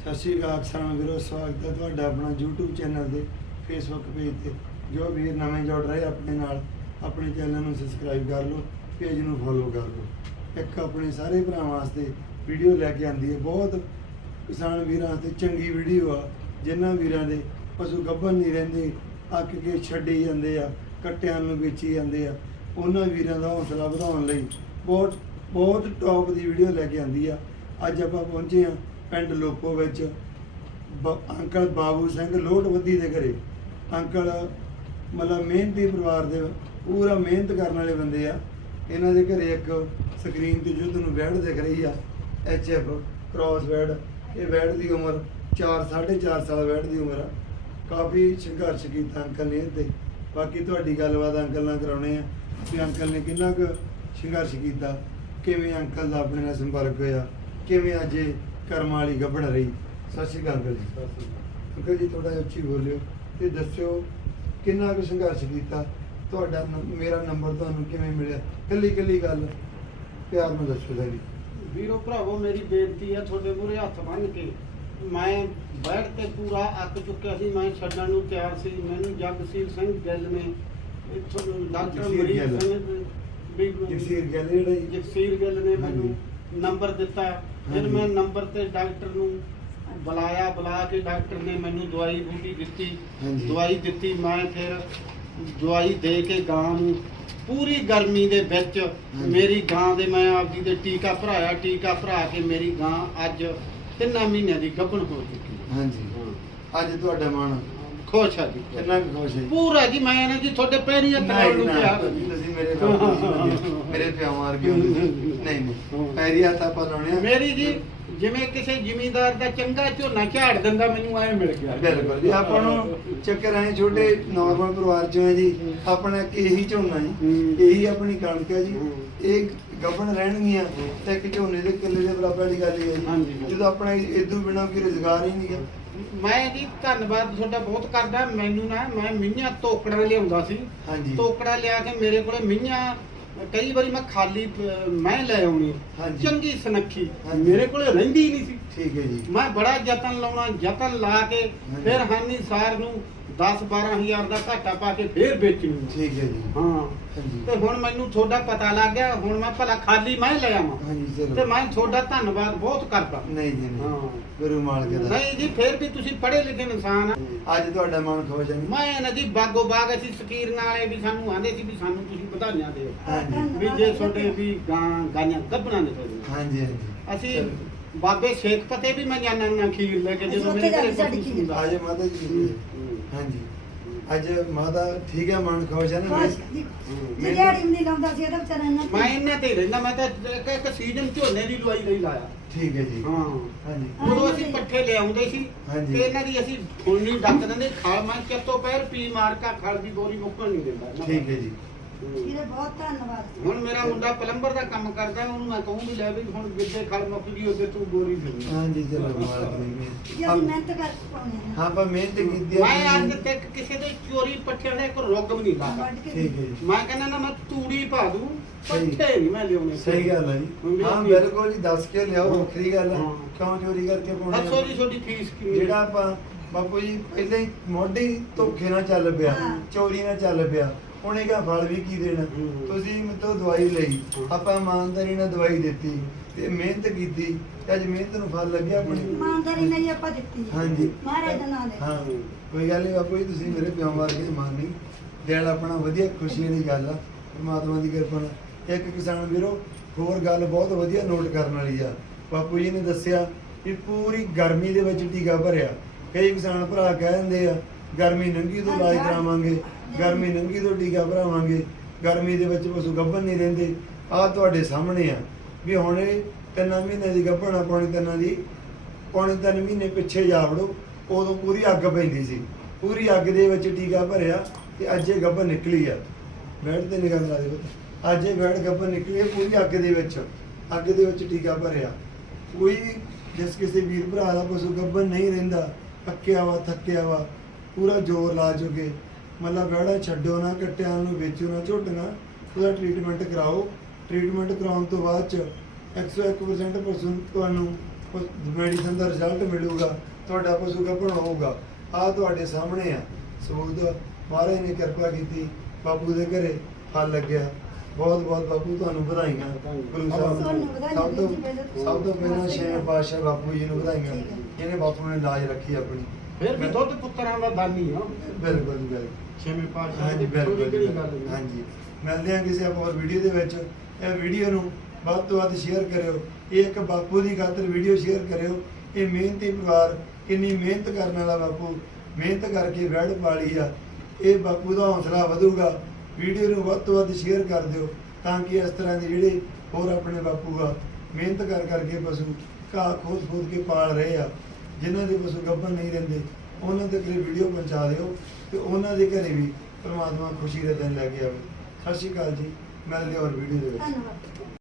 ਸਤਿ ਸ਼੍ਰੀ ਅਕਾਲ ਕਿਸਾਨ ਵੀਰੋ, ਸਵਾਗਤ ਹੈ ਤੁਹਾਡਾ ਆਪਣਾ YouTube ਚੈਨਲ 'ਤੇ, Facebook ਪੇਜ ਤੇ। ਜੋ ਵੀਰ ਨਵੇਂ ਜੁੜ ਰਹੇ ਆਪਣੇ ਨਾਲ, ਆਪਣੇ ਚੈਨਲ ਨੂੰ ਸਬਸਕ੍ਰਾਈਬ ਕਰ ਲਓ ਪੇਜ ਨੂੰ ਫੋਲੋ ਕਰ ਲਓ। ਇੱਕ ਆਪਣੇ ਸਾਰੇ ਭਰਾਵਾਂ ਵਾਸਤੇ ਵੀਡੀਓ ਲੈ ਕੇ ਆਂਦੀ ਹੈ। ਬਹੁਤ ਕਿਸਾਨ ਵੀਰਾਂ ਵਾਸਤੇ ਚੰਗੀ ਵੀਡੀਓ ਆ, ਜਿਨ੍ਹਾਂ ਵੀਰਾਂ ਦੇ ਪਸ਼ੂ ਗੱਭਰ ਨਹੀਂ ਰਹਿੰਦੇ, ਅੱਕ ਕੇ ਛੱਡੇ ਜਾਂਦੇ ਆ, ਕੱਟਿਆਂ ਨੂੰ ਵੇਚੀ ਜਾਂਦੇ ਆ। ਉਹਨਾਂ ਵੀਰਾਂ ਦਾ ਹੌਸਲਾ ਵਧਾਉਣ ਲਈ ਬਹੁਤ ਬਹੁਤ ਟੌਪ ਦੀ ਵੀਡੀਓ ਲੈ ਕੇ ਆਂਦੀ ਆ। ਅੱਜ ਆਪਾਂ ਪਹੁੰਚੇ ਆ ਪਿੰਡ ਲੋਕੋ ਵਿੱਚ ਬ- ਅੰਕਲ ਬਾਬੂ ਸਿੰਘ ਲੋਟਵੱਦੀ ਦੇ ਘਰੇ। ਅੰਕਲ ਮਤਲਬ ਮਿਹਨਤੀ ਪਰਿਵਾਰ ਦੇ, ਪੂਰਾ ਮਿਹਨਤ ਕਰਨ ਵਾਲੇ ਬੰਦੇ ਆ। ਇਹਨਾਂ ਦੇ ਘਰੇ ਇੱਕ ਸਕਰੀਨ ਤੇ ਜੋ ਤੁਹਾਨੂੰ ਬੈਡ ਦਿਖ ਰਹੀ ਆ, ਐਚ ਐਫ, ਕ੍ਰਾਸ ਬੈਡ। ਇਹ ਬੈਡ ਦੀ ਉਮਰ 4 4.5 ਸਾਲ ਵੈੜ ਦੀ ਉਮਰ ਆ। ਕਾਫੀ ਸੰਘਰਸ਼ ਕੀਤਾ ਅੰਕਲ ਨੇ ਤੇ ਬਾਕੀ ਤੁਹਾਡੀ ਗੱਲਬਾਤ ਅੰਕਲ ਨਾਲ ਕਰਾਉਣੇ ਆ ਵੀ ਅੰਕਲ ਨੇ ਕਿੰਨਾ ਕੁ ਸੰਘਰਸ਼ ਕੀਤਾ, ਕਿਵੇਂ ਅੰਕਲ ਦਾ ਆਪਣੇ ਨਾਲ ਸੰਪਰਕ ਹੋਇਆ, ਕਿਵੇਂ ਅੱਜ ਇਹ ਕਰਮ ਵਾਲੀ ਗੱਭਣ ਰਹੀ। ਸਤਿ ਸ਼੍ਰੀ ਅਕਾਲ ਅੰਕਲ ਜੀ। ਅੰਕਲ। ਜੀ ਥੋੜਾ ਉੱਚੀ ਬੋਲਿਓ ਤੇ ਦੱਸਿਓ ਕਿੰਨਾ ਕੁ ਸੰਘਰਸ਼ ਕੀਤਾ? ਤੁਹਾਡਾ ਨੰ- ਮੇਰਾ ਨੰਬਰ ਤੁਹਾਨੂੰ ਕਿਵੇਂ ਮਿਲਿਆ? ਕੱਲੀ ਕੱਲੀ ਗੱਲ ਪਿਆਰ ਨਾਲ ਦੱਸੋ ਸਾਡੀ ਵੀਰੋ ਭਰਾਵੋ ਮੇਰੀ ਬੇਨਤੀ ਹੈ ਤੁਹਾਡੇ ਮੂਹਰੇ ਹੱਥ ਬੰਨ੍ਹ ਕੇ। ਮੈਂ ਬੈਠ ਤੇ ਪੂਰਾ ਅੱਕ ਚੁੱਕਿਆ ਸੀ ਮੈਂ ਛੱਡਣ ਨੂੰ ਤਿਆਰ ਸੀ। ਮੈਨੂੰ ਜਗਸੀਰ ਸਿੰਘ ਗਿੱਲ ਨੇ ਇੱਥੋਂ ਡਾਕਟਰ ਜਗਸੀਰ ਮਰੀਜ਼ ਗਿੱਲ। ਸਿੰਘ ਵੀ ਜਗਸੀਰ ਗੱਲ ਜਿਹੜਾ ਜੀ। ਜਗਸੀਰ ਗਿੱਲ ਨੇ ਮੈਨੂੰ ਨੰਬਰ ਦਿੱਤਾ। ਫਿਰ। ਮੈਂ ਨੰਬਰ ਤੇ ਡਾਕਟਰ ਨੂੰ ਬੁਲਾਇਆ ਬੁਲਾ ਕੇ ਡਾਕਟਰ ਨੇ ਮੈਨੂੰ ਦਵਾਈ ਬੂਟੀ ਦਿੱਤੀ ਹਾਂਜੀ। ਦਵਾਈ ਦਿੱਤੀ ਮੈਂ ਫਿਰ ਦਵਾਈ ਦੇ ਕੇ ਗਾਂ ਨੂੰ ਪੂਰੀ ਗਰਮੀ ਦੇ ਵਿੱਚ। ਮੇਰੀ ਗਾਂ ਦੇ ਮੈਂ ਆਪਦੀ ਦੇ ਟੀਕਾ ਭਰਾਇਆ ਟੀਕਾ ਭਰਾ ਕੇ ਮੇਰੀ ਗਾਂ ਅੱਜ ਤਿੰਨਾਂ ਮਹੀਨਿਆਂ ਦੀ ਗੱਭਣ ਹੋ ਚੁੱਕੀ ਹੈ ਹਾਂਜੀ ਅੱਜ ਤੁਹਾਡਾ ਮਨ ਖੁਸ਼ ਆ ਜੀ। ਕਿੰਨਾ ਕੁ ਖੁਸ਼ ਹੈ ਜੀ? ਪੂਰਾ ਜੀ ਮੈਂ ਨਾ ਜੀ ਤੁਹਾਡੇ ਪੈਰੀਂ ਹੱਥ ਨਹੀਂ ਲਾਉਣ ਨੂੰ ਪਿਆ ਤੁਸੀਂ ਮੇਰੇ ਨਾਲ ਮੇਰੇ ਪਿਓ ਮਾਰ ਕੇ ਨਹੀਂ ਨਹੀਂ ਪੈਰੀ ਹੱਥ ਆਪਾਂ ਲਾਉਣੇ ਆ। ਮੇਰੀ ਜੀ ਜਿਵੇਂ ਕਿਸੇ ਜ਼ਿਮੀਂਦਾਰ ਦਾ ਚੰਗਾ ਝੋਨਾ ਝਾੜ ਦਿੰਦਾ ਮੈਨੂੰ ਐ ਮਿਲ ਗਿਆ ਬਿਲਕੁਲ ਜੀ ਆਪਾਂ ਨੂੰ ਚੱਕਰ ਐ ਛੋਟੇ ਨਾਰਮਲ ਪਰਿਵਾਰ ਚੋਂ ਹੈ ਜੀ ਆਪਣਾ ਇਹੀ ਝੋਨਾ ਜੀ ਹੂੰ। ਇਹੀ ਆਪਣੀ ਕਣਕ ਹੈ ਜੀ ਹੂੰ। ਇਹ ਗੱਭਣ ਰਹਿਣਗੀਆਂ ਤੇ ਇੱਕ ਝੋਨੇ ਦੇ ਕਿੱਲੇ ਦੇ ਬਰਾਬਰ ਦੀ ਗੱਲ ਹੀ ਹੈ। ਜੀ ਜਦੋਂ ਆਪਣਾ ਇਦੋਂ ਬਿਨਾ ਕੋਈ ਰੁਜ਼ਗਾਰ ਹੀ ਨਹੀਂ ਗਾ ਮੈਂ ਜੀ ਧੰਨਵਾਦ ਤੁਹਾਡਾ ਬਹੁਤ ਕਰਦਾ ਮੈਨੂੰ ਨਾ ਮੈਂ ਮਿੰਝਾਂ ਤੋਕੜਾ ਲਿਆਉਂਦਾ ਸੀ ਤੋਕੜਾ ਲਿਆ ਕੇ ਮੇਰੇ ਕੋਲੇ ਮਿੰਝਾਂ ਕਈ ਵਾਰੀ ਮੈਂ ਖਾਲੀ ਮੈਂ ਲੈ ਆਉਣੀ ਹਾਂਜੀ। ਚੰਗੀ ਸੁਨੱਖੀ ਹਾਂਜੀ। ਮੇਰੇ ਕੋਲੇ ਰਹਿੰਦੀ ਹੀ ਨਹੀਂ ਸੀ ਠੀਕ ਹੈ ਜੀ। ਮੈਂ ਬੜਾ ਯਤਨ ਲਾਉਣਾ ਯਤਨ ਲਾ ਕੇ। ਫਿਰ ਹਾਨੀ ਸਾਰ ਨੂੰ 10 12000 ਦਾ ਘਾਟਾ ਪਾ ਕੇ ਫਿਰ ਵੇਚਣੀ। ਠੀਕ ਹੈ ਜੀ। ਹਾਂ। ਤੇ ਹੁਣ ਮੈਨੂੰ ਤੁਹਾਡਾ ਪਤਾ ਲੱਗ ਗਿਆ ਹੁਣ ਮੈਂ ਭਲਾ ਖਾਲੀ ਮੈਂ ਲੈ ਆਵਾਂ। ਹਾਂਜੀ ਤੇ ਮੈਂ ਤੁਹਾਡਾ ਧੰਨਵਾਦ ਬਹੁਤ ਕਰਦਾ। ਨਹੀਂ ਜੀ ਨਹੀਂ। ਹਾਂ। ਗੁਰੂ ਮਾਲਕ ਦਾ। ਨਹੀਂ ਜੀ ਫਿਰ ਵੀ ਤੁਸੀਂ ਪੜ੍ਹੇ ਲਿਖੇ ਇਨਸਾਨ ਆ। ਅੱਜ ਤੁਹਾਡਾ ਮਨ ਖੁਸ਼ ਹੈ? ਮੈਂ ਨਾ ਜੀ ਬਾਗੋ ਬਾਗ ਅਸੀਂ ਸਕੀਰ ਵਾਲੇ ਵੀ ਸਾਨੂੰ ਆਂਦੇ ਸੀ ਵੀ ਸਾਨੂੰ ਤੁਸੀਂ ਵਧਾਈਆਂ ਦਿਓ। ਹਾਂਜੀ। ਵੀ ਜੇ ਤੁਹਾਡੇ ਵੀ ਗਾਂ ਗਾਈਆਂ ਗੱਭਣਾ ਨੇ ਤੁਹਾਡੀਆਂ। ਹਾਂਜੀ ਹਾਂਜੀ। ਅਸੀਂ। ਬਾਬੇ ਸ਼ੇਖ ਪਤੇ ਵੀ ਮੈਂ ਜਾਣਨ ਨਾ ਖੀਰ ਲੈ ਕੇ ਜਦੋਂ ਮੇਰੇ ਘਰੇ ਸਾਡੀ ਪਸ਼ੂ ਖੀਰ। ਹੁੰਦਾ। ਅੱਜ ਮਾਤਾ ਜੀ ਹਾਂਜੀ ਅੱਜ ਮਾਤਾ ਠੀਕ ਹੈ ਮਨ ਖੁਸ਼ ਹੈ ਨਾ ਬਸ ਜੀ ਮੈਂ- ਦਿਹਾੜੀ ਵੀ ਨਹੀਂ ਲਾਉਂਦਾ ਸੀ ਇਹਦਾ ਵਿਚਾਰਾ ਇੰਨਾ ਮੈਂ ਇਹਨਾਂ ਤੇ ਹੀ ਰਹਿੰਦਾ ਮੈਂ ਤਾਂ ਇੱਕ ਇੱਕ ਸੀਜ਼ਨ ਝੋਨੇ ਦੀ ਲਵਾਈ ਲਈ ਲਾਇਆ ਠੀਕ ਹੈ ਜੀ ਹਾਂ ਹਾਂਜੀ ਉਦੋਂ ਅਸੀਂ ਪੱਠੇ ਲਿਆਉਂਦੇ ਸੀ ਹਾਂਜੀ। ਤੇ ਇਹਨਾਂ ਦੀ ਅਸੀਂ ਫੁੱਲਣੀ ਡੱਕ ਦਿੰਦੇ ਖਾਲ ਮੈਂ ਚੱਤੋ ਪੈਰ ਪੀ ਮਾਰ ਕੇ ਖਲ ਦੀ ਬੋਰੀ ਮੁੱਕਣ ਨਹੀਂ ਦਿੰਦਾ। ਠੀਕ ਹੈ ਜੀ। ਇਹਦਾ ਬਹੁਤ ਧੰਨਵਾਦ। ਹੁਣ ਮੇਰਾ ਮੁੰਡਾ ਪਲੰਬਰ ਦਾ ਕੰਮ ਕਰਦਾ ਉਹਨੂੰ ਮੈਂ ਕਹੂੰ ਵੀ ਲੈ ਵੀ ਹੁਣ ਜਿੱਦੇ ਖਲ ਮੁੱਕ ਗਈ ਉਹਦੇ ਤੂੰ ਬੋਰੀ ਦੇ ਹਾਂਜੀ ਚਲੋ ਮਾਲਕ ਦੀ ਜੀ ਮਿਹਰ। ਅਸੀਂ ਮਿਹਨਤ ਕਰ ਪਾਉਣੇ ਆ ਹਾਂ ਆਪਾਂ ਮਿਹਨਤ ਕੀਤੀ ਮੈਂ ਅੱਜ ਹੈ ਤੱਕ ਕਿਸੇ ਦੇ ਚੋਰੀ ਪੱਠੇ ਦਾ ਇੱਕ ਰੁੱਗ ਵੀ ਨਹੀਂ ਲਾਇਆ। ਵੱਢ ਕੇ ਠੀਕ ਹੈ ਜੀ। ਮੈਂ ਕਹਿੰਦਾ ਨਾ ਮੈਂ ਤੂੜੀ ਪਾ ਦੂੰ ਸਹੀ। ਪੱਠੇ ਨਹੀਂ ਮੈਂ ਲਿਆਉਣੇ। ਸਹੀ ਗੱਲ ਹੈ ਹੁਣ ਜੀ ਮੇਰੀ ਹਾਂ ਫੀਸ- ਬਿਲਕੁਲ ਜੀ ਦੱਸ ਕੇ ਲਿਆਓ ਵੱਖਰੀ ਗੱਲ ਹੈ। ਹਾਂ। ਕਿਉਂ ਚੋਰੀ ਕਰਕੇ ਪਾਉਣੇ ਆ? ਦੱਸੋ ਜੀ ਤੁਹਾਡੀ ਫੀਸ ਕਿੰਨੀ ਹੈ? ਜਿਹੜਾ ਆਪਾਂ ਬਾਪੂ ਜੀ ਪਹਿਲੇ ਹੀ ਮੋਢੇ ਹੀ ਧੋਖੇ ਨਾਲ ਚੱਲ ਪਿਆ। ਹਾਂ। ਚੋਰੀ ਨਾਲ ਚੱਲ ਪਿਆ। ਹੁਣ ਇਹਦਾ ਫਲ ਵੀ ਕੀ ਦੇਣਾ। ਤੁਸੀਂ ਮੇਤੋਂ ਦਵਾਈ ਲਈ। ਆਪਾਂ ਇਮਾਨਦਾਰੀ ਨਾਲ ਦਵਾਈ ਦਿੱਤੀ ਤੇ ਮਿਹਨਤ ਕੀਤੀ। ਤੇ ਅੱਜ ਮਿਹਨਤ ਨੂੰ ਫਲ ਲੱਗਿਆ ਆਪਣੀ ਇਮਾਨਦਾਰੀ ਨਾਲ ਹੀ ਆਪਾਂ ਦਿੱਤੀ ਹੈ। ਹਾਂਜੀ। ਮਹਾਰਾਜ ਦਾ ਨਾਮ ਲੈ ਹਾਂ। ਕੋਈ ਗੱਲ ਨਹੀਂ ਬਾਪੂ ਜੀ ਤੁਸੀਂ ਮੇਰੇ ਪਿਓ ਵਰਗੇ ਮਾਨ ਨਹੀਂ। ਦਿਲ ਆਪਣਾ ਵਧੀਆ ਖੁਸ਼ੀ ਦੀ ਗੱਲ ਆ। ਪਰਮਾਤਮਾ ਦੀ ਕਿਰਪਾ ਨਾਲ। ਇੱਕ ਕਿਸਾਨ ਵੀਰੋ ਹੋਰ ਗੱਲ ਬਹੁਤ ਵਧੀਆ ਨੋਟ ਕਰਨ ਵਾਲੀ ਆ। ਬਾਪੂ ਜੀ ਨੇ ਦੱਸਿਆ ਕਿ ਪੂਰੀ ਗਰਮੀ ਦੇ ਵਿੱਚ ਟੀਕਾ ਭਰਿਆ। ਕਈ ਕਿਸਾਨ ਭਰਾ ਕਹਿ ਦਿੰਦੇ ਆ ਗਰਮੀ ਨੰਗੀ ਤੋਂ ਇਲਾਜ ਕਰਾਵਾਂਗੇ ਗਰਮੀ ਨੰਗੀ ਤੋਂ ਟੀਕਾ ਭਰਾਵਾਂਗੇ। ਗਰਮੀ ਦੇ ਵਿੱਚ ਪਸ਼ੂ ਗੱਭਣ ਨਹੀਂ ਰਹਿੰਦੇ ਆ ਤੁਹਾਡੇ ਸਾਹਮਣੇ ਆ ਵੀ ਹੁਣ ਇਹ ਤਿੰਨਾਂ ਮਹੀਨੇ ਦੀ ਗੱਭਣ ਆ ਪੌਣੇ ਤਿੰਨਾਂ ਦੀ। ਪੌਣੇ ਤਿੰਨ ਮਹੀਨੇ ਪਿੱਛੇ ਜਾ ਵੜੋ ਉਦੋਂ ਪੂਰੀ ਅੱਗ ਪੈਂਦੀ ਸੀ। ਪੂਰੀ ਅੱਗ ਦੇ ਵਿੱਚ ਟੀਕਾ ਭਰਿਆ ਤੇ ਅੱਜ ਇਹ ਗੱਭਣ ਨਿਕਲੀ ਆ। ਬੈਠ ਤੇ ਨਿਗਾਹ ਲਾ ਦਿਓ। ਅੱਜ ਇਹ ਬੈਠ ਗੱਭਣ ਨਿਕਲੀ ਪੂਰੀ ਅੱਗ ਦੇ ਵਿੱਚ। ਅੱਗ ਦੇ ਵਿੱਚ ਟੀਕਾ ਭਰਿਆ। ਕੋਈ ਜਿਸ ਕਿਸੇ ਵੀਰ ਭਰਾ ਦਾ ਪਸ਼ੂ ਗੱਭਣ ਨਹੀਂ ਰਹਿੰਦਾ ਅੱਕਿਆ ਵਾ ਥੱਕਿਆ ਵਾ ਪੂਰਾ ਜ਼ੋਰ ਲਾ ਚੁੱਕੇ ਮਤਲਬ ਵੜਾ ਛੱਡੋ ਨਾ ਕੱਟਿਆਂ ਨੂੰ ਵੇਚੋ ਨਾ ਝੋਟਣਾ ਉਹਦਾ ਟ੍ਰੀਟਮੈਂਟ ਕਰਾਓ। ਟ੍ਰੀਟਮੈਂਟ ਕਰਾਉਣ ਤੋਂ ਬਾਅਦ ਚ 101% ਪਰਸਨ ਤੁਹਾਨੂੰ ਮੈਡੀਸਨ ਦਾ ਰਿਜ਼ਲਟ ਮਿਲੂਗਾ। ਤੁਹਾਡਾ ਪਸ਼ੂ ਗੱਭਣ ਹੋਊਗਾ। ਆ ਤੁਹਾਡੇ ਸਾਹਮਣੇ ਆ। ਸਬੂਤ ਮਹਾਰਾਜ ਨੇ ਕਿਰਪਾ ਕੀਤੀ। ਬਾਪੂ ਦੇ ਘਰੇ ਫਲ ਲੱਗਿਆ। ਬਹੁਤ ਬਹੁਤ ਬਾਪੂ ਤੁਹਾਨੂੰ ਵਧਾਈਆਂ। ਗੁਰੂ ਸਾਹਿਬ ਸਭ ਤੋਂ ਸਭ ਤੋਂ ਪਹਿਲਾਂ ਛੇਵੇਂ ਪਾਤਸ਼ਾਹ ਬਾਪੂ ਜੀ ਨੂੰ ਵਧਾਈਆਂ। ਇਹਨੇ ਬਾਪੂ ਨੇ ਲਾਜ ਰੱਖੀ ਆਪਣੀ। ਫਿਰ ਵੀ ਦੁੱਧ ਪੁੱਤਰਾਂ ਦਾ ਦਾਨੀ ਆ। ਬਿਲਕੁਲ ਜੀ, ਬਿਲਕੁਲ। ਛੇਵੇਂ ਪਾਤਸ਼ਾਹ ਹਾਂਜੀ ਦੀ ਬਿਲਕੁਲ ਥੋੜੀ ਕਿਹੜੀ ਜੀ, ਗੱਲ ਨਹੀਂ। ਹਾਂਜੀ। ਮਿਲਦੇ ਹਾਂ ਕਿਸੇ ਹੋਰ ਵੀਡੀਓ ਦੇ ਵਿੱਚ। ਇਹ ਵੀਡੀਓ ਨੂੰ ਵੱਧ ਤੋਂ ਵੱਧ ਸ਼ੇਅਰ ਕਰਿਓ। ਇਹ ਇੱਕ ਬਾਪੂ ਦੀ ਖਾਤਰ ਵੀਡੀਓ ਸ਼ੇਅਰ ਕਰਿਓ। ਇਹ ਮਿਹਨਤੀ ਪਰਿਵਾਰ ਕਿੰਨੀ ਮਿਹਨਤ ਕਰਨ ਵਾਲਾ ਬਾਪੂ ਮਿਹਨਤ ਕਰਕੇ ਵੜ ਪਾਲੀ ਆ। ਇਹ ਬਾਪੂ ਦਾ ਹੌਸਲਾ ਵਧੂਗਾ। ਵੀਡੀਓ ਨੂੰ ਵੱਧ ਤੋਂ ਵੱਧ ਸ਼ੇਅਰ ਕਰ ਦਿਓ ਤਾਂ ਕਿ ਇਸ ਤਰ੍ਹਾਂ ਦੇ ਜਿਹੜੇ ਹੋਰ ਆਪਣੇ ਬਾਪੂ ਆ ਮਿਹਨਤ ਕਰ ਕਰਕੇ ਪਸ਼ੂ ਘਾਹ ਖੋਦ ਖੋਦ ਕੇ ਪਾਲ ਰਹੇ ਆ। ਜਿਨ੍ਹਾਂ ਦੇ ਪਸ਼ੂ ਗੱਭਣ ਨਹੀਂ ਰਹਿੰਦੇ, ਉਹਨਾਂ ਦੇ ਘਰੇ ਵੀਡੀਓ ਪਹੁੰਚਾ ਦਿਓ ਤੇ ਉਹਨਾਂ ਦੇ ਘਰੇ ਵੀ ਪਰਮਾਤਮਾ ਖੁਸ਼ੀ ਦਾ ਦਿਨ ਲੈ ਕੇ ਆਵੇ। ਸਤਿ ਸ਼੍ਰੀ ਅਕਾਲ ਜੀ ਮਿਲਦੇ ਹਾਂ ਹੋਰ ਵੀਡੀਓ ਦੇ ਵਿੱਚ। ਧੰਨਵਾਦ।